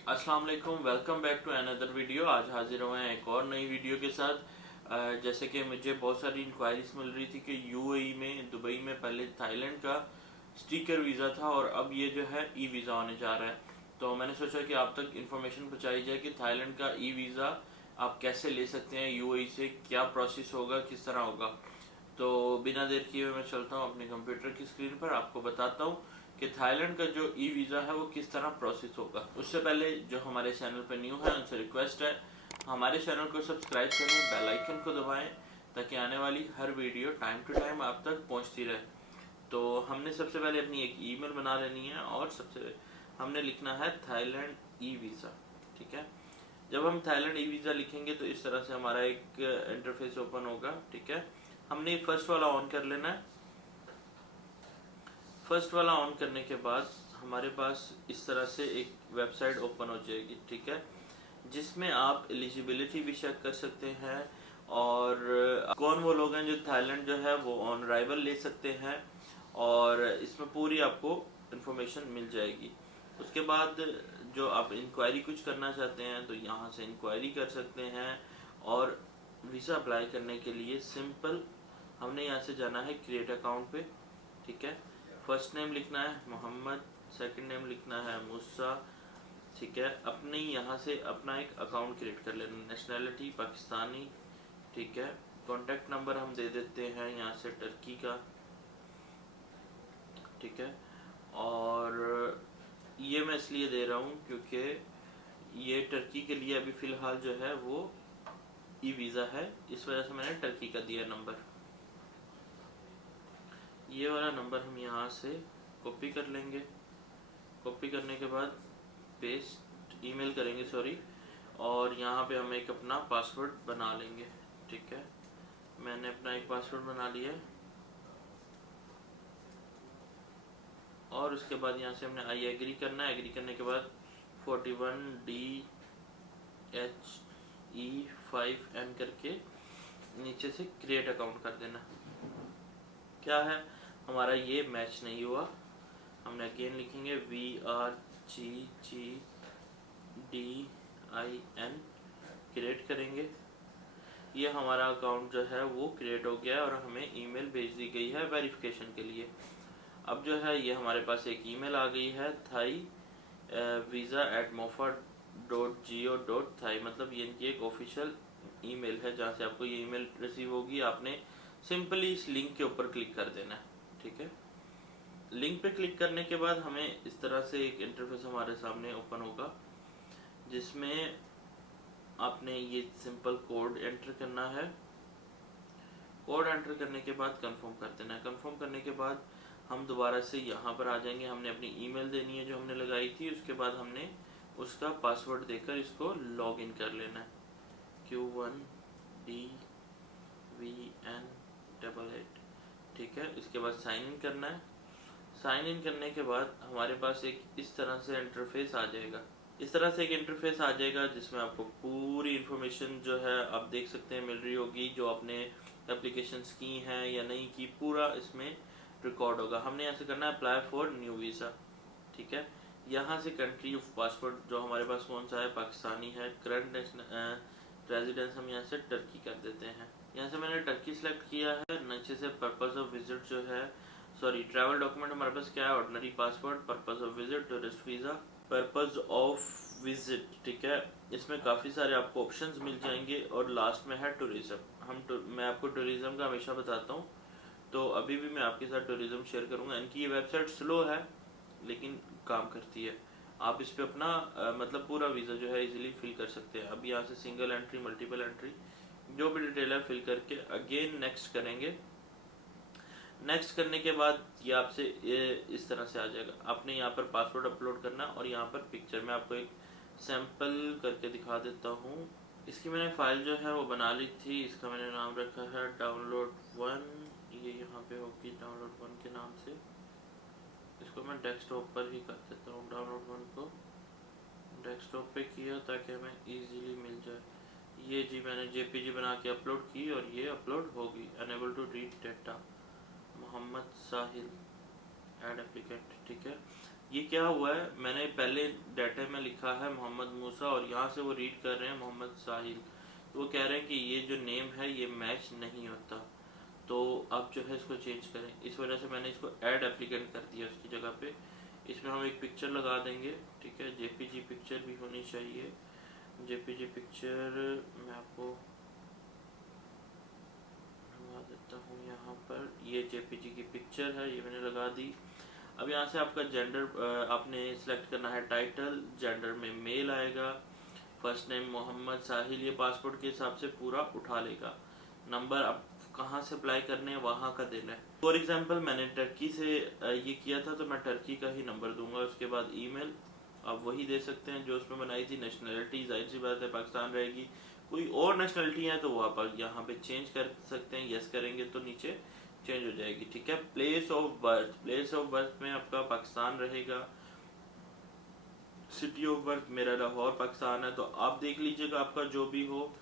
अस्सलाम वालेकुम, welcome back to another video. आज हाजिर हुए हैं एक और नई वीडियो के साथ। जैसे कि मुझे बहुत सारी इंक्वायरीज मिल रही थी कि यूएई में, दुबई में पहले थाईलैंड का स्टिकर वीज़ा था और अब ये जो है ई वीज़ा होने जा रहा है। तो मैंने सोचा कि आप तक इन्फॉर्मेशन पहुँचाई जाए कि थाईलैंड का ई वीज़ा आप कैसे ले सकते हैं यूएई से, क्या प्रोसेस होगा, किस तरह होगा। तो बिना देर किए हुए मैं चलता हूँ अपने कंप्यूटर की स्क्रीन पर, आपको बताता हूँ कि थाईलैंड का जो ई वीज़ा है वो किस तरह प्रोसेस होगा। उससे पहले जो हमारे चैनल पर न्यू है उनसे रिक्वेस्ट है हमारे चैनल को सब्सक्राइब करें, बेल आइकन को दबाएं ताकि आने वाली हर वीडियो टाइम टू टाइम आप तक पहुंचती रहे। तो हमने सबसे पहले अपनी एक ईमेल बना लेनी है और सबसे हमने लिखना है थाईलैंड ई वीज़ा। ठीक है, जब हम थाईलैंड ई वीज़ा लिखेंगे तो इस तरह से हमारा एक इंटरफेस ओपन होगा। ठीक है, हमने फर्स्ट वाला ऑन कर लेना है। फर्स्ट वाला ऑन करने के बाद हमारे पास इस तरह से एक वेबसाइट ओपन हो जाएगी। ठीक है, जिसमें आप एलिजिबिलिटी भी चेक कर सकते हैं और कौन वो लोग हैं जो थाईलैंड जो है वो ऑन अराइवल ले सकते हैं, और इसमें पूरी आपको इन्फॉर्मेशन मिल जाएगी। उसके बाद जो आप इंक्वायरी कुछ करना चाहते हैं तो यहाँ से इंक्वायरी कर सकते हैं। और वीज़ा अप्लाई करने के लिए सिंपल हमने यहाँ से जाना है क्रिएट अकाउंट पे। ठीक है, फर्स्ट नेम लिखना है मोहम्मद, सेकंड नेम लिखना है मूसा। ठीक है, अपने यहाँ से अपना एक अकाउंट क्रिएट कर लेना, नेशनैलिटी पाकिस्तानी। ठीक है, कॉन्टैक्ट नंबर हम दे देते हैं यहाँ से टर्की का। ठीक है, और ये मैं इसलिए दे रहा हूँ क्योंकि ये टर्की के लिए अभी फ़िलहाल जो है वो ई वीज़ा है, इस वजह से मैंने टर्की का दिया नंबर। ये वाला नंबर हम यहाँ से कॉपी कर लेंगे। कॉपी करने के बाद पेस्ट ईमेल करेंगे, सॉरी, और यहाँ पे हम एक अपना पासवर्ड बना लेंगे। ठीक है, मैंने अपना एक पासवर्ड बना लिया है और उसके बाद यहाँ से हमने आई एग्री करना है। एग्री करने के बाद 41DHE5N करके नीचे से क्रिएट अकाउंट कर देना। क्या है, हमारा ये मैच नहीं हुआ, हमने अगेन लिखेंगे VRGGDIN, क्रिएट करेंगे। ये हमारा अकाउंट जो है वो क्रिएट हो गया है और हमें ईमेल भेज दी गई है वेरिफिकेशन के लिए। अब जो है ये हमारे पास एक ईमेल आ गई है, थाई visa@mofa.go.thai, मतलब ये इनकी एक ऑफिशियल ईमेल है जहाँ से आपको ये ईमेल रिसीव होगी। आपने सिंपली इस लिंक के ऊपर क्लिक कर देना है। ठीक है, लिंक पे क्लिक करने के बाद हमें इस तरह से एक इंटरफेस हमारे सामने ओपन होगा जिसमें आपने ये सिंपल कोड एंटर करना है। कोड एंटर करने के बाद कंफर्म कर देना है। कंफर्म करने के बाद हम दोबारा से यहाँ पर आ जाएंगे। हमने अपनी ईमेल देनी है जो हमने लगाई थी, उसके बाद हमने उसका पासवर्ड देकर इसको लॉग इन कर लेना है, Q1DVN88। ठीक है, इसके बाद साइन इन करना है। साइन इन करने के बाद हमारे पास एक इस तरह से इंटरफेस आ जाएगा। इस तरह से एक इंटरफेस आ जाएगा जिसमें आपको पूरी इन्फॉर्मेशन जो है आप देख सकते हैं मिल रही होगी, जो आपने एप्लीकेशंस की हैं या नहीं की, पूरा इसमें रिकॉर्ड होगा। हमने यहाँ से करना है अप्लाई फॉर न्यू वीज़ा। ठीक है, यहाँ से कंट्री ऑफ पासपोर्ट जो हमारे पास कौन सा है, पाकिस्तानी है। करंट रेजिडेंस हम यहाँ से टर्की कर देते हैं। यहाँ से मैंने टर्की सेलेक्ट किया है। नीचे से पर्पस ऑफ विजिट जो है, सॉरी, ट्रैवल डॉक्यूमेंट हमारे पास क्या है, ordinary passport. Purpose of visit tourist visa, purpose of visit. ठीक है, इसमें काफ़ी सारे आपको ऑप्शंस मिल जाएंगे और लास्ट में है टूरिज्म। मैं आपको टूरिज्म का हमेशा बताता हूँ, तो अभी भी मैं आपके साथ टूरिज्म शेयर करूँगा। इनकी ये वेबसाइट स्लो है लेकिन काम करती है। आप इस पर अपना मतलब पूरा वीज़ा जो है इजीली फिल कर सकते हैं। अब यहाँ से सिंगल एंट्री, मल्टीपल एंट्री, जो भी डिटेल है फिल करके अगेन नेक्स्ट करेंगे। नेक्स्ट करने के बाद ये आपसे इस तरह से आ जाएगा। आपने यहाँ पर पासवर्ड अपलोड करना और यहाँ पर पिक्चर, मैं आपको एक सैंपल करके दिखा देता हूँ। इसकी मैंने फाइल जो है वो बना ली थी, इसका मैंने नाम रखा है डाउनलोड 1। ये यहाँ पे होगी डाउनलोड 1 के नाम से। इसको मैं डेस्कटॉप पर ही कर देता हूँ। डाउनलोड 1 को डेस्कटॉप पे किया ताकि हमें इजीली मिल जाए। ये जी मैंने जेपीजी बना के अपलोड की और ये अपलोड होगी। Unable to read data, Mohammad Sahil, add applicant. ठीक है, ये क्या हुआ है, मैंने पहले डाटा में लिखा है मोहम्मद मूसा और यहाँ से वो रीड कर रहे हैं मोहम्मद साहिल, तो वो कह रहे हैं कि ये जो नेम है ये मैच नहीं होता, तो आप जो है इसको चेंज करें। इस वजह से मैंने इसको ऐड एप्लीकेंट कर दिया उसकी जगह पे। इसमें हम एक पिक्चर लगा देंगे, ठीक है, जेपीजी पिक्चर भी होनी चाहिए। जेपीजी पिक्चर मैं आपको लगा देता हूँ यहाँ पर, ये जेपीजी की पिक्चर है, ये मैंने लगा दी। अब यहाँ से आपका जेंडर आपने सिलेक्ट करना है, टाइटल जेंडर में मेल आएगा, फर्स्ट नेम मोहम्मद साहिल, ये पासपोर्ट के हिसाब से पूरा उठा लेगा। नंबर आप कहाँ से अप्लाई करने हैं वहाँ का देना है। फॉर एग्जांपल मैंने टर्की से ये किया था तो मैं टर्की का ही नंबर दूंगा। उसके बाद ईमेल आप वही दे सकते हैं जो उसमें बनाई थी। नेशनलिटी जाहिर सी बात है पाकिस्तान रहेगी, कोई और नेशनलिटी है तो वो आप यहाँ पे चेंज कर सकते हैं, यस करेंगे तो नीचे चेंज हो जाएगी, ठीक है। Place of birth, place of birth में आपका पाकिस्तान रहेगा। सिटी ऑफ बर्थ मेरा लाहौर पाकिस्तान है, तो आप देख लीजिएगा आपका जो भी हो।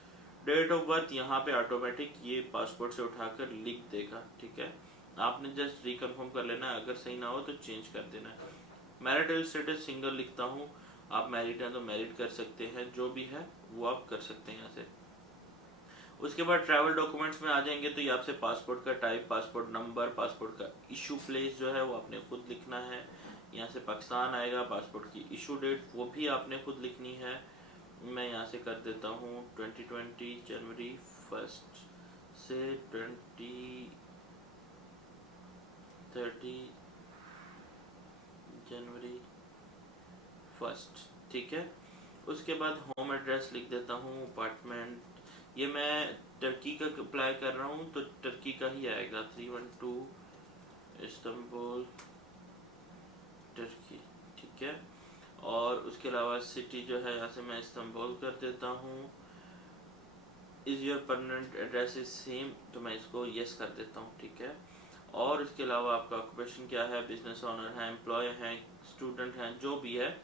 डेट ऑफ बर्थ यहाँ पे ऑटोमेटिक ये पासपोर्ट से उठाकर लिख देगा, ठीक है। आपने जस्ट रिकन्फर्म कर लेना है, अगर सही ना हो तो चेंज कर देना है। मैरिटल स्टेटस सिंगल लिखता हूँ, आप मैरिड हैं तो मैरिड कर सकते हैं, जो भी है वो आप कर सकते हैं यहाँ से। उसके बाद ट्रैवल डॉक्यूमेंट्स में आ जाएंगे तो ये आपसे पासपोर्ट का टाइप, पासपोर्ट नंबर, पासपोर्ट का इशू प्लेस जो है वो आपने खुद लिखना है। यहाँ से पाकिस्तान आएगा, पासपोर्ट की इशू डेट वो भी आपने खुद लिखनी है। मैं यहाँ से कर देता हूँ 2020 जनवरी 1 से 2030 जनवरी 1, ठीक है। उसके बाद होम एड्रेस लिख देता हूँ, अपार्टमेंट, ये मैं टर्की का अप्लाई कर रहा हूँ तो टर्की का ही आएगा, 312 इस्तांबुल टर्की, ठीक है। और उसके अलावा सिटी जो है यहाँ से मैं इस्तांबुल कर देता हूँ। Is your permanent address is same, तो मैं इसको यस कर देता हूँ, ठीक है। और इसके अलावा आपका ऑक्यूपेशन क्या है, बिजनेस ओनर है, एम्प्लॉय हैं, स्टूडेंट हैं, जो भी है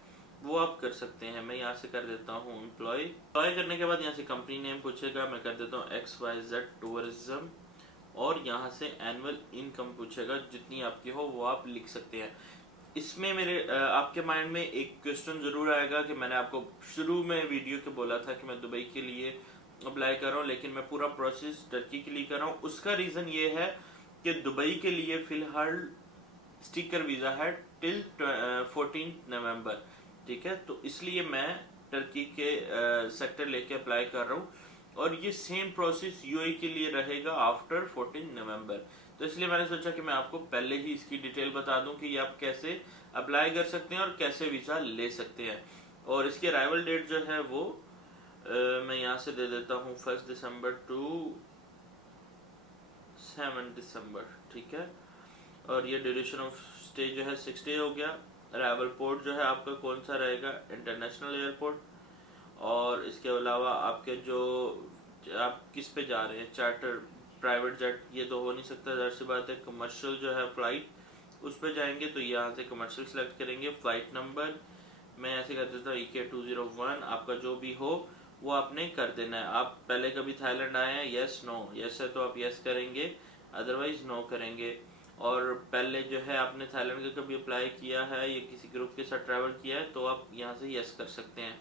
वो आप कर सकते हैं। मैं यहाँ से कर देता हूँ एम्प्लॉय। करने के बाद यहाँ से कंपनी नेम पूछेगा, मैं कर देता हूँ XYZ टूरिज्म, और यहाँ से एनुअल इनकम पूछेगा, जितनी आपकी हो वो आप लिख सकते हैं। इसमें मेरे आपके माइंड में एक क्वेश्चन जरूर आएगा कि मैंने आपको शुरू में वीडियो के बोला था कि मैं दुबई के लिए अप्लाई कर रहा हूँ, लेकिन मैं पूरा प्रोसेस टर्की के लिए कर रहा हूँ। उसका रीजन ये है कि दुबई के लिए फिलहाल स्टिकर वीजा है टिल 14 नवंबर, ठीक है। तो इसलिए मैं टर्की के सेक्टर लेके अप्लाई कर रहा हूँ, और ये सेम प्रोसेस यूएई के लिए रहेगा आफ्टर 14 नवंबर। तो इसलिए मैंने सोचा कि मैं आपको पहले ही इसकी डिटेल बता दूं कि ये आप कैसे अप्लाई कर सकते हैं और कैसे वीजा ले सकते हैं। और इसकी अराइवल डेट जो है वो मैं यहाँ से दे देता हूँ 1 दिसंबर टू 7 दिसंबर, ठीक है। और ये ड्यूरेशन ऑफ स्टे जो है 6 डे हो गया। अराइवल पोर्ट जो है आपका कौन सा रहेगा, इंटरनेशनल एयरपोर्ट। और इसके अलावा आपके जो आप किस पे जा रहे हैं, चार्टर, प्राइवेट जेट, ये तो हो नहीं सकता, जाहिर सी बात है। कमर्शियल जो है फ्लाइट, उस पे जाएंगे तो यहाँ से कमर्शियल सेलेक्ट करेंगे। फ्लाइट नंबर मैं ऐसे कर देता हूँ EK201, आपका जो भी हो वो आपने कर देना है। आप पहले कभी थाईलैंड आए हैं, यस नो, यस है तो आप यस करेंगे, अदरवाइज नो करेंगे। और पहले जो है आपने थाईलैंड का कभी अप्लाई किया है या किसी ग्रुप के साथ ट्रैवल किया है तो आप यहाँ से यस कर सकते हैं।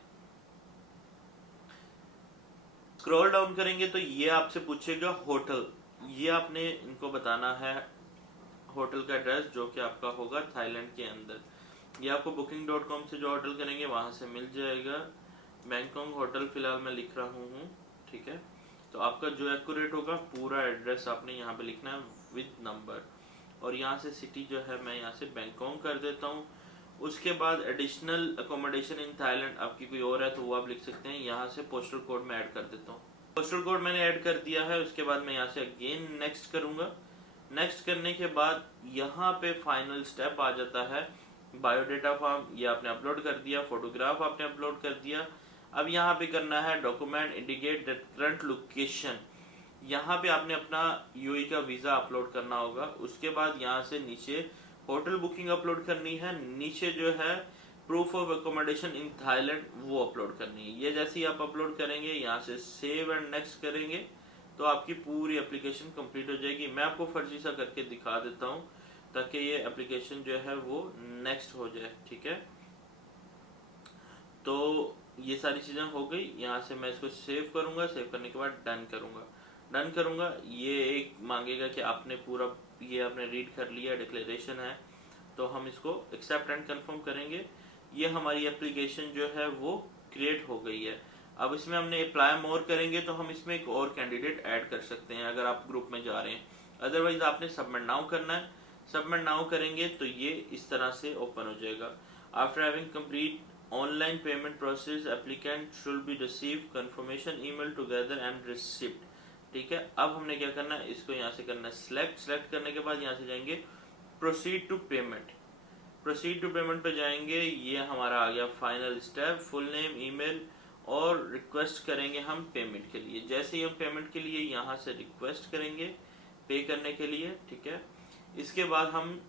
स्क्रॉल डाउन करेंगे तो ये आपसे पूछेगा होटल, ये आपने इनको बताना है होटल का एड्रेस जो कि आपका होगा थाईलैंड के अंदर। ये आपको booking.com से जो होटल करेंगे वहां से मिल जाएगा। बैंकॉक होटल फिलहाल मैं लिख रहा हूँ, ठीक है। तो आपका जो एक्यूरेट होगा पूरा एड्रेस आपने यहाँ पे लिखना है विद नंबर। और यहाँ से सिटी जो है मैं यहाँ से बैंकॉक कर देता हूँ। उसके बाद एडिशनल अकोमोडेशन इन थाईलैंड आपकी कोई और है तो वो आप लिख सकते हैं। यहाँ से पोस्टल कोड में ऐड कर देता हूँ। पोस्टल कोड मैंने ऐड कर दिया है। उसके बाद मैं यहाँ से अगेन नेक्स्ट करूंगा। नेक्स्ट करने के बाद यहाँ पे फाइनल स्टेप आ जाता है बायोडेटा फॉर्म, ये आपने अपलोड कर दिया, फोटोग्राफ आपने अपलोड कर दिया। अब यहाँ पे करना है document indicate that current location, यहाँ पे आपने अपना यूएई का वीजा अपलोड करना होगा। उसके बाद यहाँ से नीचे होटल बुकिंग अपलोड करनी है, नीचे जो है proof of accommodation in Thailand वो अपलोड करनी है। ये जैसे ही आप अपलोड करेंगे यहाँ से सेव एंड नेक्स्ट करेंगे तो आपकी पूरी एप्लीकेशन कंप्लीट हो जाएगी। मैं आपको फर्जी सा करके दिखा देता हूँ। ताकि ये एप्लीकेशन जो है वो नेक्स्ट हो जाए। ठीक है, तो ये सारी चीज़ें हो गई। यहाँ से मैं इसको सेव करूँगा, सेव करने के बाद डन करूँगा। डन करूँगा, ये एक मांगेगा कि आपने पूरा ये आपने रीड कर लिया, डिक्लेरेशन है, तो हम इसको एक्सेप्ट एंड कंफर्म करेंगे। ये हमारी एप्लीकेशन जो है वो क्रिएट हो गई है। अब इसमें हमने अप्लाई मोर करेंगे तो हम इसमें एक और कैंडिडेट ऐड कर सकते हैं अगर आप ग्रुप में जा रहे हैं। अदरवाइज आपने सबमिट नाउ करना है। सबमिट नाउ करेंगे तो ये इस तरह से ओपन हो जाएगा। After having complete online payment process applicant should be receive confirmation email together and receipt. ठीक है, अब हमने क्या करना है, इसको यहाँ से करना है सेलेक्ट करने के बाद यहाँ से जाएंगे proceed to payment. Proceed to payment पे जाएंगे, ये हमारा आ गया final step, full name, email और रिक्वेस्ट करेंगे हम पेमेंट के लिए। जैसे ही हम पेमेंट के लिए यहाँ से रिक्वेस्ट करेंगे पे करने के लिए, ठीक है, इसके बाद हम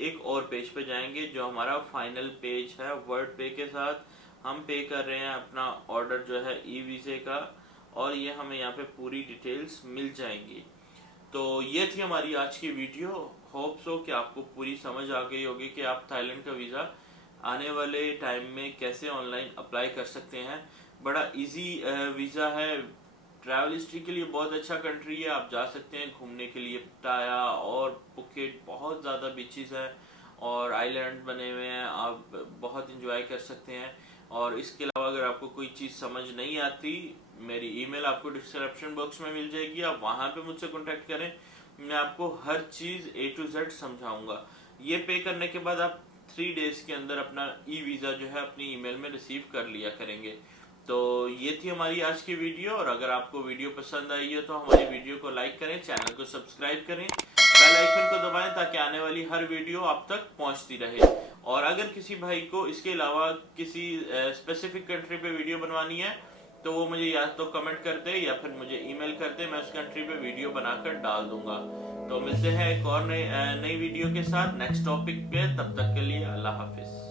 एक और पेज पे जाएंगे जो हमारा फाइनल पेज है। वर्ड पे के साथ हम पे कर रहे हैं अपना ऑर्डर जो है ई वीज़े का, और ये हमें यहाँ पे पूरी डिटेल्स मिल जाएंगी। तो ये थी हमारी आज की वीडियो। होप सो कि आपको पूरी समझ आ गई होगी कि आप थाईलैंड का वीज़ा आने वाले टाइम में कैसे ऑनलाइन अप्लाई कर सकते हैं। बड़ा इजी वीज़ा है, ट्रैवल हिस्ट्री के लिए बहुत अच्छा कंट्री है। आप जा सकते हैं घूमने के लिए। पटाया और पुकेट बहुत ज़्यादा बीचेस हैं और आइलैंड बने हुए हैं, आप बहुत इंजॉय कर सकते हैं। और इसके अलावा अगर आपको कोई चीज़ समझ नहीं आती, मेरी ईमेल आपको डिस्क्रिप्शन बॉक्स में मिल जाएगी, आप वहाँ पे मुझसे कांटेक्ट करें, मैं आपको हर चीज़ A to Z समझाऊंगा। ये पे करने के बाद आप 3 डेज के अंदर अपना ई वीज़ा जो है अपनी ईमेल में रिसीव कर लिया करेंगे। तो ये थी हमारी आज की वीडियो, और अगर आपको वीडियो पसंद आई है तो हमारी वीडियो को लाइक करें, चैनल को सब्सक्राइब करें, बेल आइकन को दबाएं ताकि आने वाली हर वीडियो आप तक पहुंचती रहे। और अगर किसी भाई को इसके अलावा किसी स्पेसिफिक कंट्री पे वीडियो बनवानी है तो वो मुझे या तो कमेंट कर दे या फिर मुझे ईमेल कर दे, मैं उस कंट्री पे वीडियो बनाकर डाल दूंगा। तो मिलते हैं एक और नई वीडियो के साथ नेक्स्ट टॉपिक पे। तब तक के लिए अल्लाह हाफिज।